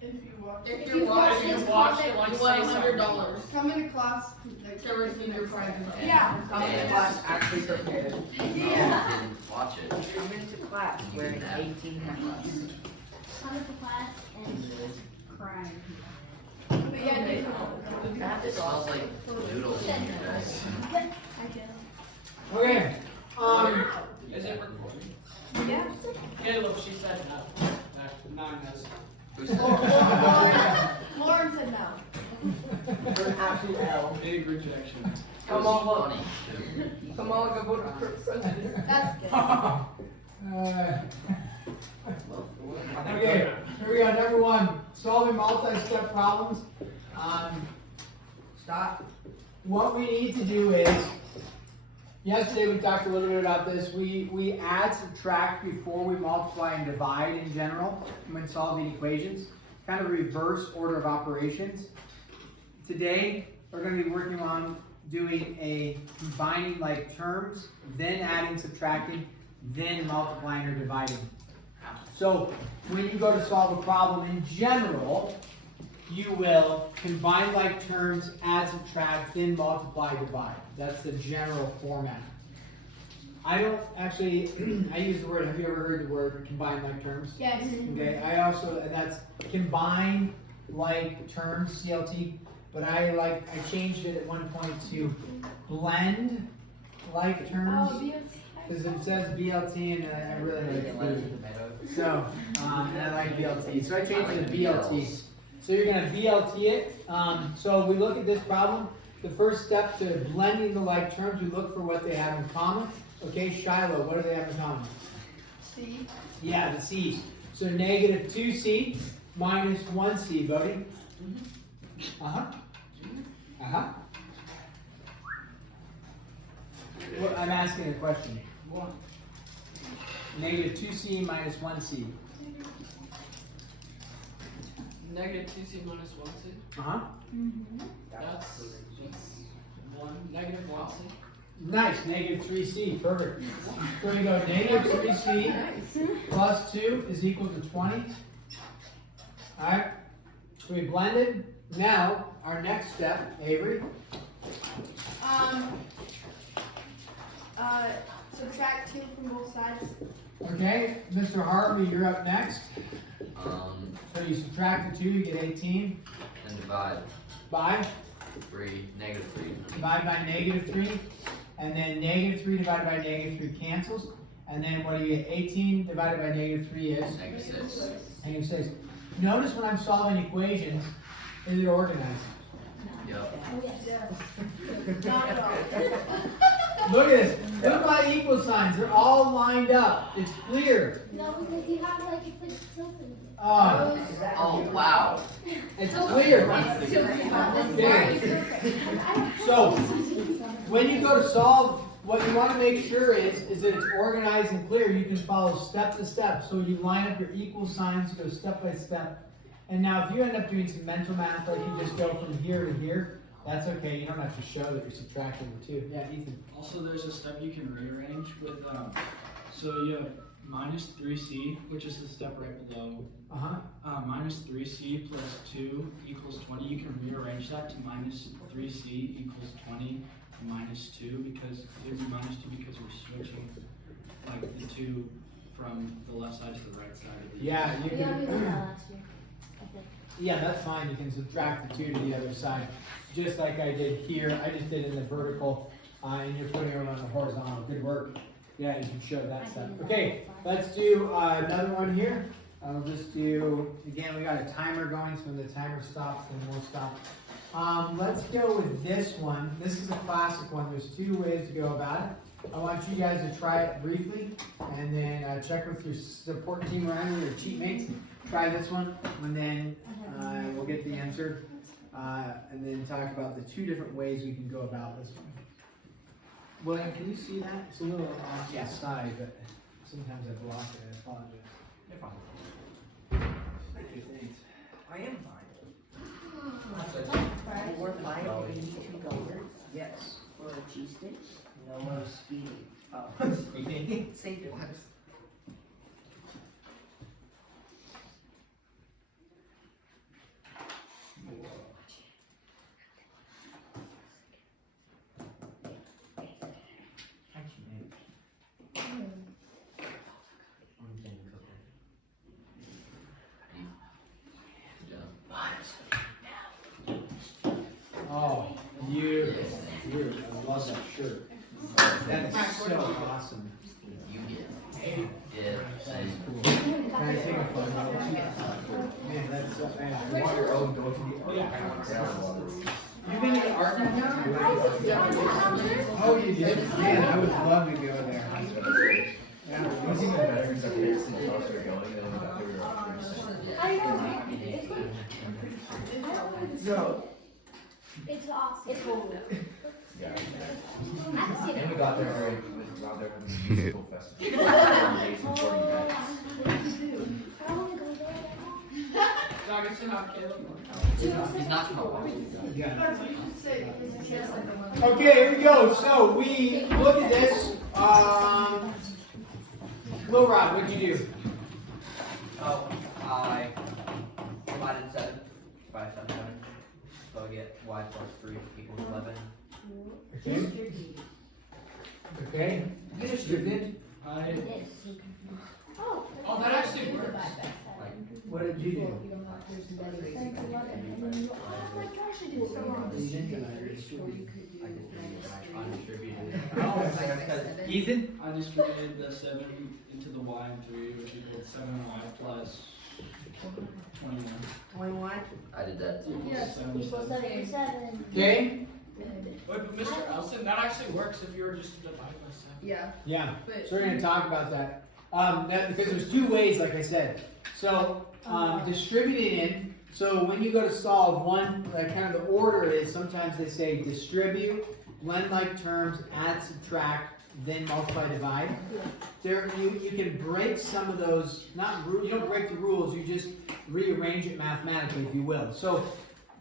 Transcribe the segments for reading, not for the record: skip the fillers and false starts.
If you watch If it, you watch it, it, like, you won $100. come into class like, To receive your prize. Yeah. Come into class actually prepared. Yeah. Didn't watch it. Come into class wearing 18 necklaces. Come into class and crying. But yeah, different. That It is smells awesome. like noodles in your desk. I do. Okay. Is it recording? Yeah. Caleb, she said no. Nine has. Who said Lauren said no. For an absolute L. Big rejection. Come on, look. funny too. Come on, go vote for president. That's good. Okay, here we go. Number one, solving multi-step problems. Stop. What we need to do is, yesterday we talked a little bit about this. We add, subtract before we multiply and divide in general when solving equations. Kind of reverse order of operations. Today we're going to be working on doing a combining like terms, then adding, subtracting, then multiplying or dividing. So when you go to solve a problem in general, you will combine like terms, add, subtract, then multiply, divide. That's the general format. I don't actually, I use the word, have you ever heard the word combine like terms? Yes. Okay, I also, that's combine like terms, CLT, but I changed it at one point to blend like terms. Oh, Because it says BLT and I really like food. So, and I like BLT. So I changed it to BLT. So you're going to BLT it. So we look at this problem. The first step to blending the like terms, we look for what they have in common. Okay, Shiloh, what do they have in common? C. Yeah, the C's. So negative 2C minus 1C, Bodie. Uh-huh. Uh-huh. Well, I'm asking a question. One. Negative 2C minus 1C. Negative 2c minus 1c. Uh-huh. That's 1. Negative 1c. Nice, negative 3C, perfect. So we go negative 3C plus 2 is equal to 20. Alright, so we blended. Now, our next step, Avery. Subtract 2 from both sides. Okay, Mr. Harvey, you're up next. And So you subtract the 2, you get 18. divide By, negative 3. divide by negative 3. And then negative 3 divided by negative 3 cancels. And then what do you get? 18 divided by negative 3 is? Negative 6. Negative 6. Notice when I'm solving equations, is it organized? Yep. Not at all. Look at this. Look at my equal signs. They're all lined up. It's clear. No, because you have like it's like tilted. Oh, Oh, wow. it's clear. Okay. So, when you go to solve, what you want to make sure is that it's organized and clear. You can follow step to step. So you line up your equal signs, go step by step. And now if you end up doing some mental math, like you just go from here to here, that's okay. You don't have to show that you're subtracting the 2. Yeah, Ethan. Also, there's a step you can rearrange with, so you have minus 3c, which is the step right below. Minus 3c plus 2 equals 20. You can rearrange that to minus 3c equals 20 minus 2 because it would be minus 2 because we're switching like the 2 from the left side to the right side of the Yeah, you Yeah, we did can. that last year. I think. Yeah, that's fine. You can subtract the 2 to the other side, just like I did here. I just did it in the vertical, and you're putting it on the horizontal. Good work. Yeah, you can show that stuff. Okay, let's do another one here. I'll just do, again, we got a timer going, so when the timer stops, then we'll stop. Let's go with this one. This is a classic one. There's 2 ways to go about it. I want you guys to try it briefly, and then check with your support team around you, your cheat mates. Try this one, and then we'll get the answer, and then talk about the 2 different ways we can go about this one. William, can you see that? It's a little off the side, but sometimes I block it. I apologize. You're fine. Thank you, thanks. I am fine. We're fine. We need $2. Yes. For a cheesesteak. No more speeding. Oh, speeding. Same difference. sure. That is so awesome. You get. Hey, Yeah. that's cool. Can I take a photo? Man, that's so man. Want your own go-to? You've been to art now? Oh, you did? Man, I would love to go there. Yeah. It was even better because I could see how we were going and then we were So, It's awesome. It's cool. Yeah. I can see And we that. got there very, we got there from the musical festival. Amazing 40 minutes. I want to go there. Dog, it's not Caleb. He's not gonna watch it. yeah. You should say, because it's like the one. Okay, here we go. So we look at this. Lil Rod, what'd you do? Oh, I divided 7 by 7. So I get y plus 3 equals 11. Okay. Okay. You distributed. I Oh, that actually works. What did you do? Undistributed. Ethan? I distributed the 7 into the y and 3, which equals 7y plus 21. 21. I did that too. Yes, equals 77. Okay. Wait, but Mr. Elson, that actually works if you were just to divide by 7. Yeah. Yeah. But So we're gonna talk about that. Because there's two ways, like I said. So distributing in. So when you go to solve, one kind of the order is sometimes they say distribute, blend like terms, add, subtract, then multiply, divide. There you can break some of those. You don't break the rules. You just rearrange it mathematically, if you will. So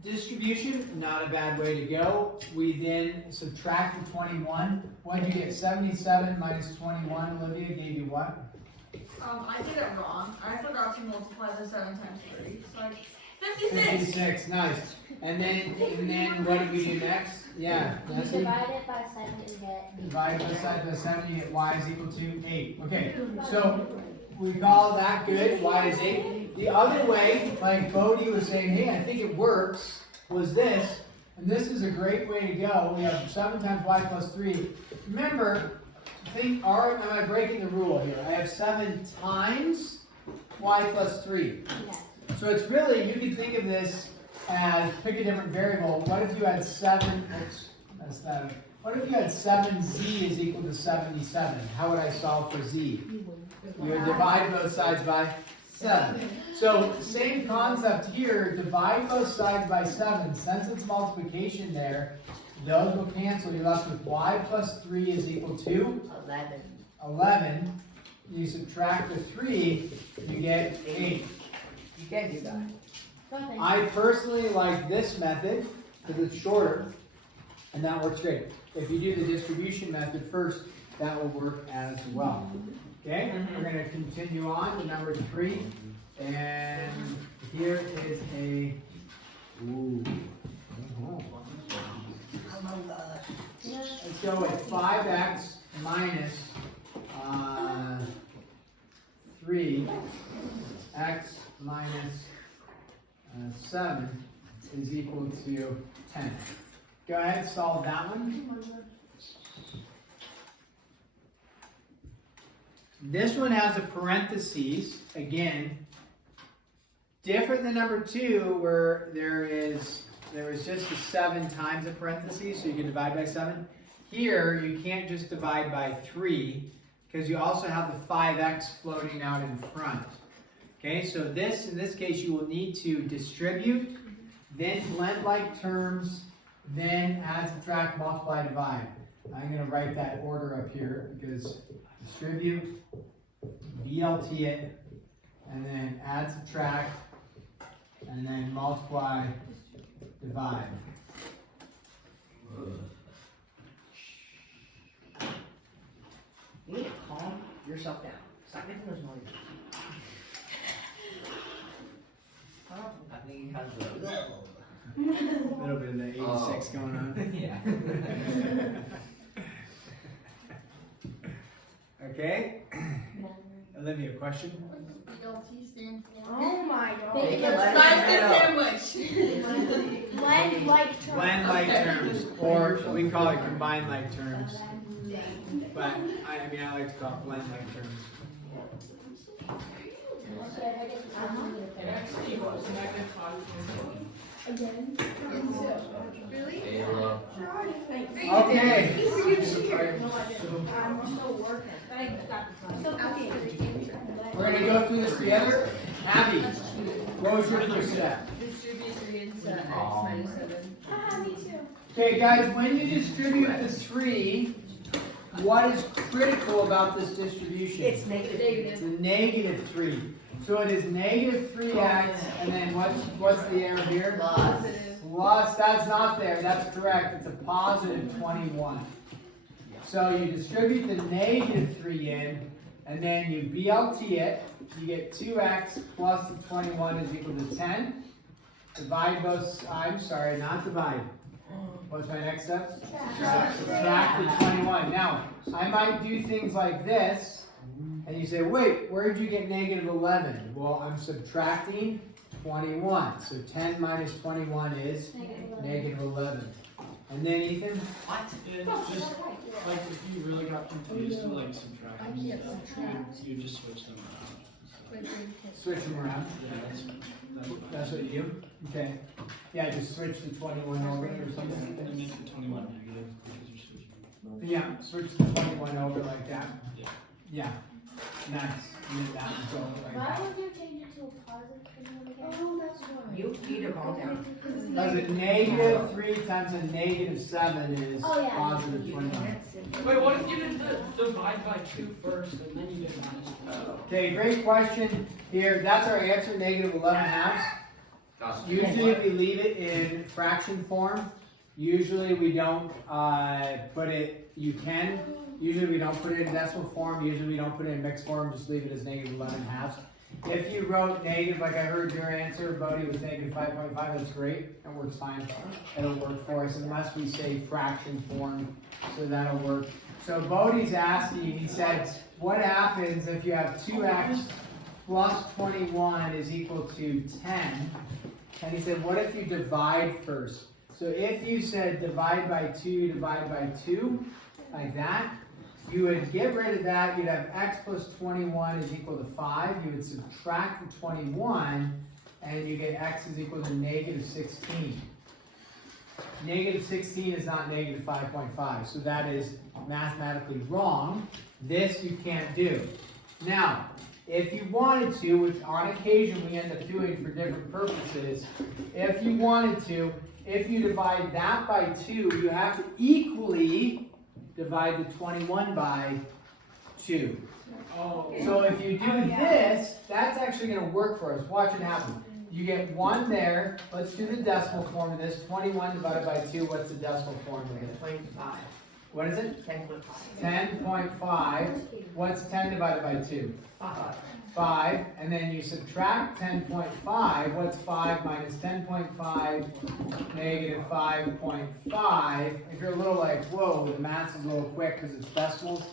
distribution, not a bad way to go. We then subtract the 21. What did you get? 77 minus 21. Olivia gave you what? I did it wrong. I forgot to multiply the 7 times 3. So like 56. 56. Nice. And then what did we do next? Yeah. You That's divide it by 7 and get divide both sides by 7. You get y is equal to 8. Okay. So we call that good. Y is 8. The other way, like Bodie was saying, hey, I think it works, was this. And this is a great way to go. We have 7 times y plus 3. Remember, am I breaking the rule here? I have 7 times y plus 3. yeah. So it's really, you can think of this as, pick a different variable. What if you had 7, what if you had 7z is equal to 77? How would I solve for z? You would divide both sides by 7. So same concept here, divide both sides by 7. Since it's multiplication there, those will cancel. You're left with y plus 3 is equal to 11. You subtract the 3, you get 8. You can do that. Okay. I personally like this method because it's shorter, and that works great. If you do the distribution method first, that will work as well. Okay, we're going to continue on to number 3, and here is a. Ooh. Let's go with 5x minus 3x minus 7 is equal to 10. Go ahead, solve that one. This one has a parentheses, again, different than number 2 where there was just a 7 times a parentheses, so you can divide by 7. Here, you can't just divide by 3, because you also have the 5x floating out in front. Okay, so in this case, you will need to distribute, then blend like terms, then add, subtract, multiply, divide. I'm going to write that order up here, because distribute, BLT it, and then add, subtract, and then multiply, divide. You need to calm yourself down. Stop making those noises. I think he has a A little bit of the 86 going on. yeah. Okay. Olivia, question? BLT stand for? Oh my god. Take a Bacon letter Slice and the head up. sandwich. Blend like terms. Blend like terms, or we call it combine like terms. But I mean, I like to call it blend like terms. Really? Okay. We're gonna go through this together. Abby, what was your first step? Distribute 3 into x minus 7. Me too. Okay, guys, when you distribute the 3, what is critical about this distribution? It's negative. It's a negative 3. So it is negative 3x, and then what's the error here? Plus, that's not there, that's correct, it's a positive 21. So you distribute the negative 3 in, and then you BLT it, you get 2x plus the 21 is equal to 10. Divide both, I'm sorry, not divide. What's my next step? Subtract the 21. Now, I might do things like this, and you say, wait, where did you get negative 11? Well, I'm subtracting 21. So 10 minus 21 is negative 11. And then Ethan? What? It's just like if you really got confused with like subtracting I can't stuff, subtract. you just switch them around. Switch them around. Yeah, That's what you do? Okay. Yeah, just switch the 21 over or and something. then make the 21 negative because you're switching. Yeah, switch the 21 over like that. Yeah. Yeah. Nice. Use that and go like Why that. would you change it to a positive 21 again? Oh, that's why. You need to calm down. Because a negative 3 times a negative 7 is Oh, yeah. positive 21. Wait, what if you did the divide by 2 first and then you did minus 1? Okay, great question here. That's our answer, negative 11 halves. Usually we leave it in fraction form. Usually we don't put it, you can. Usually we don't put it in decimal form. Usually we don't put it in mixed form. Just leave it as negative 11 halves. If you wrote negative, like I heard your answer, Bodie was negative 5.5, that's great. That works fine. It'll work for us unless we say fraction form. So that'll work. So Bodie's asking, he said, what happens if you have 2x plus 21 is equal to 10? And he said, what if you divide first? So if you said divide by 2, divide by 2, like that, you would get rid of that. You'd have x plus 21 is equal to 5. You would subtract the 21, and you get x is equal to negative 16. Negative 16 is not negative 5.5, so that is mathematically wrong. This you can't do. Now, if you wanted to, which on occasion we end up doing for different purposes, if you wanted to, if you divide that by 2, you have to equally divide the 21 by 2. Oh. So if you do this, that's actually going to work for us. Watch it happen. You get 1 there. Let's do the decimal form of this. 21 divided by 2, what's the decimal form of it? 0.5. What is it? 10.5. 10.5. What's 10 divided by 2? 5. And then you subtract 10.5. What's 5 minus 10.5? Negative 5.5. If you're a little like, whoa, the math is a little quick because it's decimals,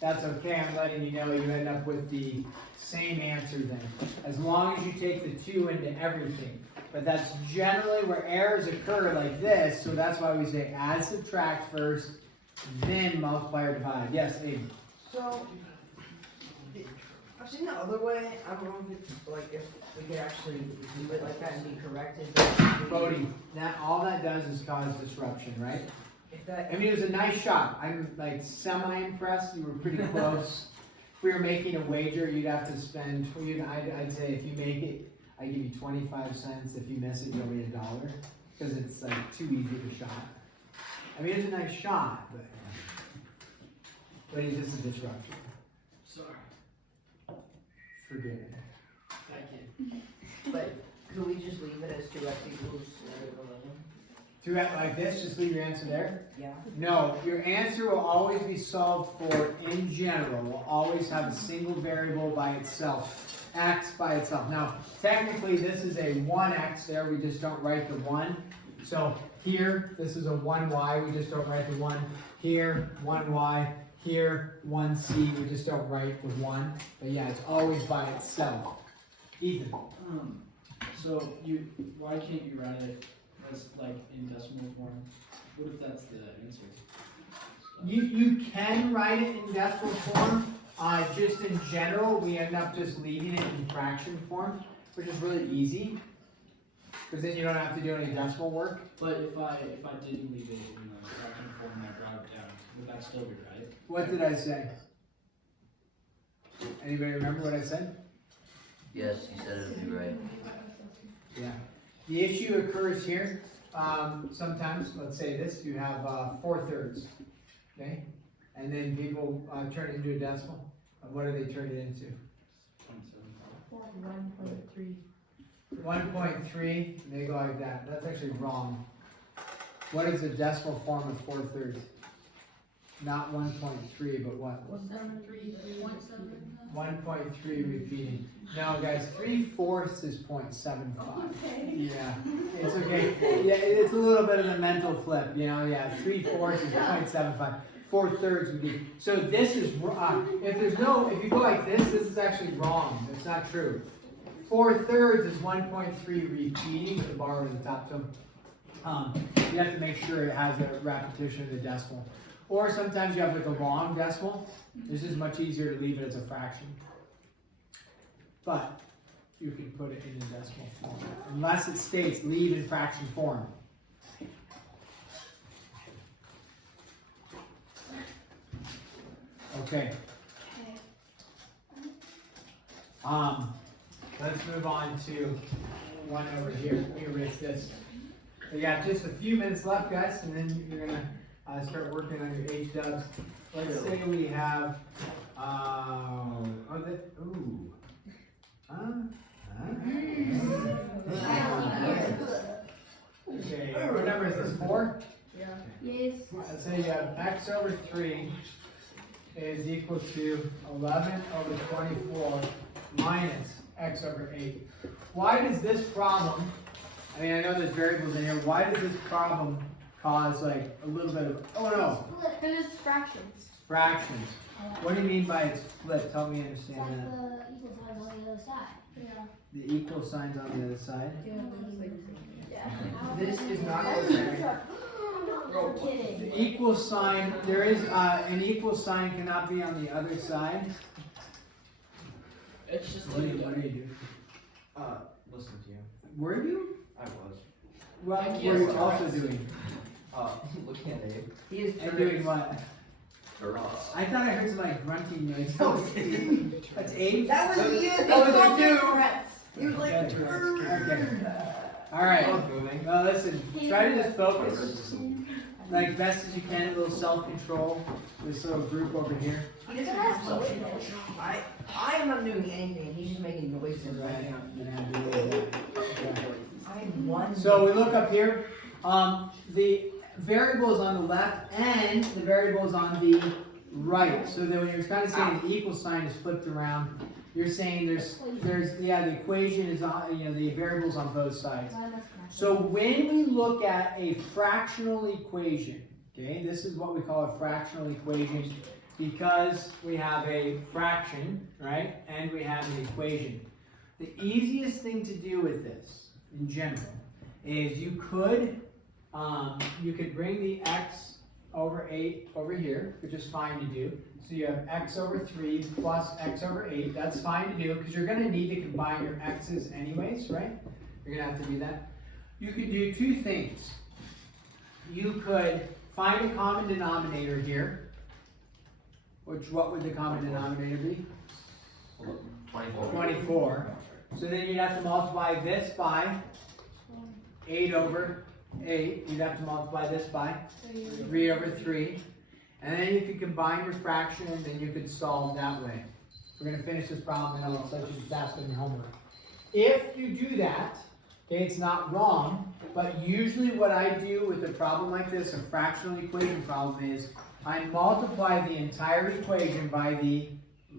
that's okay. I'm letting you know you end up with the same answer then. As long as you take the 2 into everything. But that's generally where errors occur like this, so that's why we say add, subtract first, then multiply or divide. Yes, Abe? So, I've seen the other way. I don't know if it's like if we could actually do it like that and be corrected. Bodie, all that does is cause disruption, right? If that, I mean, it was a nice shot. I'm like semi-impressed. You were pretty close. If we were making a wager, you'd have to spend, I'd say if you make it, I give you 25 cents. If you miss it, you'll be $1. Because it's like too easy of a shot. I mean, it's a nice shot, but it's just a disruption. Sorry. Forgive me. Thank you. but could we just leave it as 2x equals negative 11? To act like this, just leave your answer there? Yeah. No, your answer will always be solved for, in general, will always have a single variable by itself, x by itself. Now, technically, this is a 1x there, we just don't write the 1. So here, this is a 1y, we just don't write the 1. Here, 1y. Here, 1c, we just don't write the 1. But yeah, it's always by itself. Ethan. So why can't you write it that's like in decimal form? What if that's the answer? You can write it in decimal form. Just in general, we end up just leaving it in fraction form, which is really easy. Because then you don't have to do any decimal work. But if I didn't leave it in the fraction form and I brought it down, would that still be right? What did I say? Anybody remember what I said? Yes, you said it'd be right. Yeah. The issue occurs here. Sometimes, let's say this, you have 4/3. Okay? And then people turn it into a decimal. What do they turn it into? 1.3. 1.3, and they go like that. That's actually wrong. What is the decimal form of 4/3? Not 1.3, but what? 1.3 repeating. No, guys, 3/4 is 0.75. Yeah, it's okay. Yeah, it's a little bit of a mental flip, you know. Yeah, 3/4 is 0.75. 4/3 would be. So this is if you go like this is actually wrong. It's not true. 4/3 is 1.3 repeating with the bar over the top. So you have to make sure it has a repetition of the decimal. Or sometimes you have like a long decimal. This is much easier to leave it as a fraction. But you can put it in the decimal form. Unless it states leave in fraction form. Okay. Let's move on to one over here. Let me erase this. We got just a few minutes left, guys, and then you're gonna start working on your H dubs. Let's say we have okay, what number is this? 4? Yeah. Yes. Let's say you have x over 3 is equal to 11 over 24 minus x over 8. Why does this problem, I mean, I know there's variables in here, why does this problem cause like a little bit of, oh no, Because it's fractions. fractions. What do you mean by it's flipped? Help me It's understand like that. the equal signs on the other side. Yeah. The equal sign's on the other side. Yeah. This is not necessary. I'm kidding. The equal sign, there is an equal sign cannot be on the other side. It's just What like are you doing? Listen to you. Were you? I was. Well, I what can't are you tell. also doing? Looking at Dave. He is And doing what? Ross. I thought I heard some like grunting noise. That's Abe? That was you. That was you. He was like, Okay. Alright. Moving. Well, listen, try to just focus like best as you can, a little self-control. This little group over here. he doesn't have self-control. I am not doing anything. He's just making noises right now. And do a little bit. Okay. I'm one. So we look up here. The variable is on the left and the variable is on the right. So that when you're kind of saying the equal sign is flipped around, you're saying there's the equation is on, the variables on both sides. So when we look at a fractional equation, okay, this is what we call a fractional equation because we have a fraction, right, and we have an equation. The easiest thing to do with this, in general, is you could bring the x over 8 over here, which is fine to do. So you have x over 3 plus x over 8. That's fine to do because you're going to need to combine your x's anyways, right? You're going to have to do that. You could do two things. You could find a common denominator here, which what would the common denominator be? 24. 24. So then you'd have to multiply this by 8 over 8. You'd have to multiply this by 3 over 3. And then you could combine your fraction and then you could solve that way. We're going to finish this problem and I'll let you task on your homework. If you do that, okay, it's not wrong, but usually what I do with a problem like this, a fractional equation problem, is I multiply the entire equation by the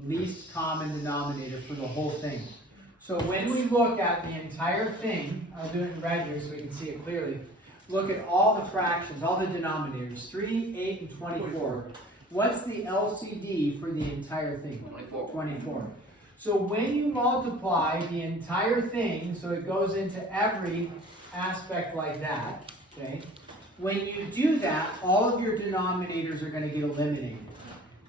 least common denominator for the whole thing. So when we look at the entire thing, I'll do it in red here so we can see it clearly. Look at all the fractions, all the denominators, 3, 8, and 24. What's the LCD for the entire thing? 24. So when you multiply the entire thing, so it goes into every aspect like that, okay, when you do that, all of your denominators are going to get eliminated.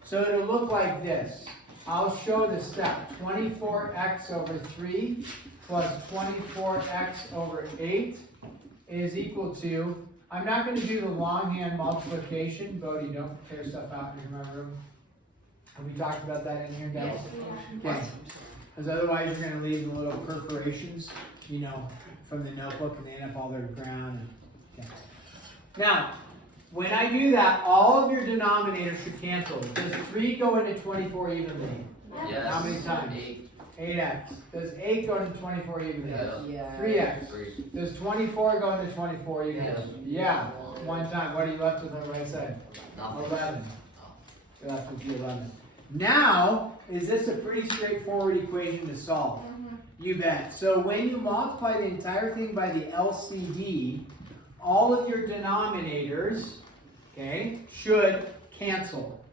So it'll look like this. I'll show the step. 24x over 3 plus 24x over 8 is equal to, I'm not going to do the longhand multiplication. Bodie, don't tear stuff out in my room. Have we talked about that in here, guys? Okay. Because otherwise you're going to leave the little perforations, you know, from the notebook, and they end up all over the ground. Okay. Now, when I do that, all of your denominators should cancel. Does 3 go into 24 evenly? Yes. How many times? 8. 8x. Does 8 go into 24 evenly? Yeah. 3x. 3. Does 24 go into 24 evenly? Yes. Yeah. One time. What are you left with on the right side? Nothing. 11. You're left with the 11. Now, is this a pretty straightforward equation to solve? You bet. So when you multiply the entire thing by the LCD, all of your denominators, okay, should cancel.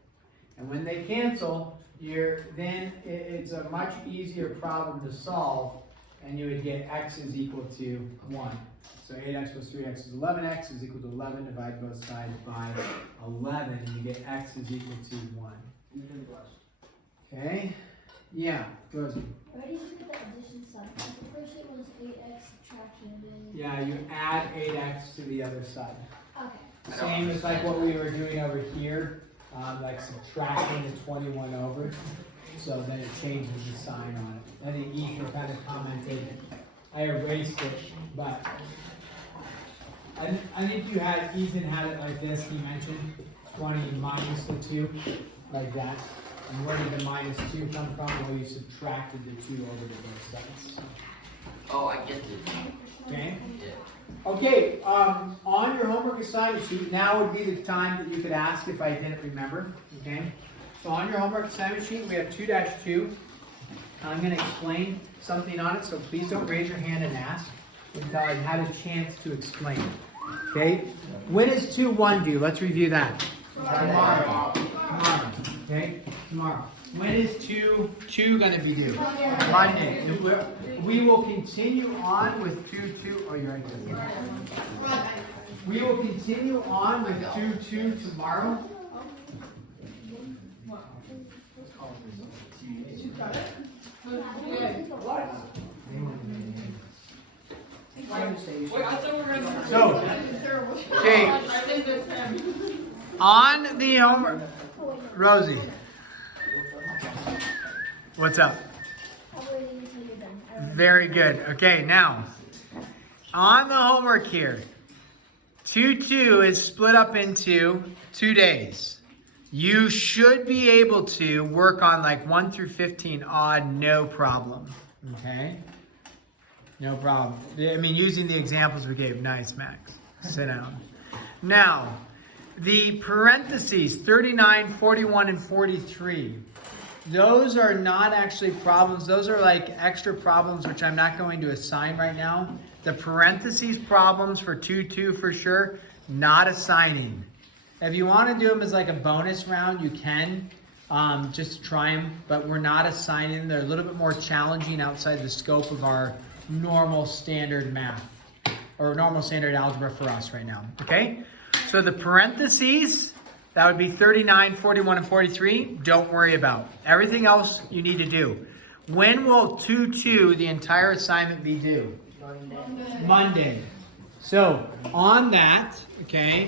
And when they cancel, it's a much easier problem to solve, and you would get x is equal to 1. So 8x plus 3x is 11x is equal to 11. Divide both sides by 11, and you get x is equal to 1. Okay? Yeah, Rosie. Where do you do the addition side? The first it was 8x subtraction. Yeah, you add 8x to the other side. Okay. Same as like what we were doing over here, like subtracting the 21 over. So then it changes the sign on it. I think Ethan kind of commented, I erased it, but I think Ethan had it like this. He mentioned 20 minus the 2, like that. And where did the minus 2 come from? Well, you subtracted the 2 over to both sides. Oh, I get it. Okay? Yeah. Okay, on your homework assignment sheet, now would be the time that you could ask if I didn't remember. Okay? So on your homework assignment sheet, we have 2-2. I'm going to explain something on it, so please don't raise your hand and ask until I've had a chance to explain. Okay? When is 2-1 due? Let's review that. Tomorrow. Okay? Tomorrow. When is 2 going to be due? Monday. We will continue on with 2-2. Oh, you're right there. We will continue on with 2-2 tomorrow. So, okay. On the homework. Rosie. What's up? Very good. Okay, now, on the homework here, 2-2 is split up into 2 days. You should be able to work on like 1 through 15 odd, no problem. Okay? No problem. I mean, using the examples we gave. Nice, Max. Sit down. Now, the parentheses, 39, 41, and 43. Those are not actually problems. Those are like extra problems, which I'm not going to assign right now. The parentheses problems for 2-2 for sure, not assigning. If you want to do them as like a bonus round, you can. Just try them, but we're not assigning them. They're a little bit more challenging outside the scope of our normal standard math, or normal standard algebra for us right now. Okay? So the parentheses, that would be 39, 41, and 43. Don't worry about. Everything else you need to do. When will 2-2, the entire assignment, be due? Monday. So on that, okay,